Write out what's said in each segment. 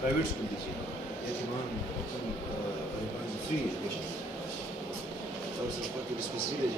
Private school दीजिए एहतमाम गरीबान फ्री एजुकेशन और सरकार की स्पेशली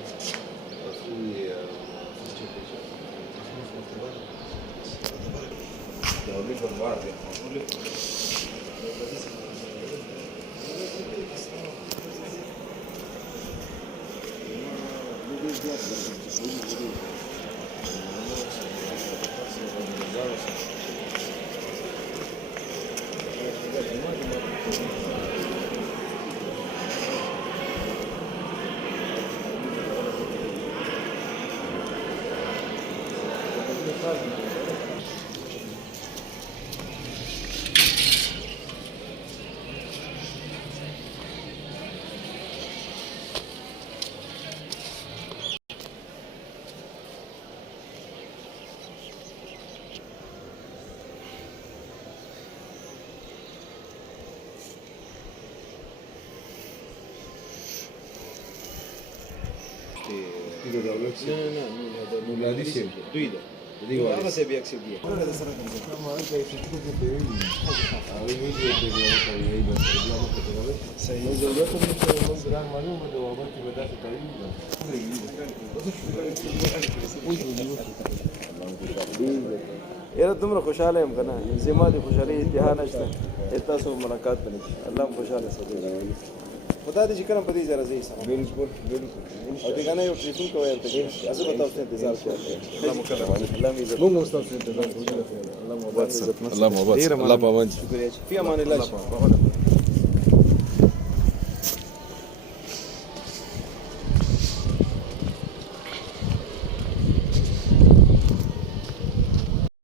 هذا سيبي أكسب دي. يا تمر خوشاله يم كنا زما دي خوشالي امتحان اشته اتاسو ملاقات بني الله خوشاله سره خدا دې شکرم په دې ځای راځي بالکل بالکل او دې کنه یو ټریفون کوي ته اسه بتاو ته انتظار کوي الله مکرم الله می عزت موږ مستو ته انتظار کوو الله مبارک الله مبارک الله پابند شکریہ فی امان الله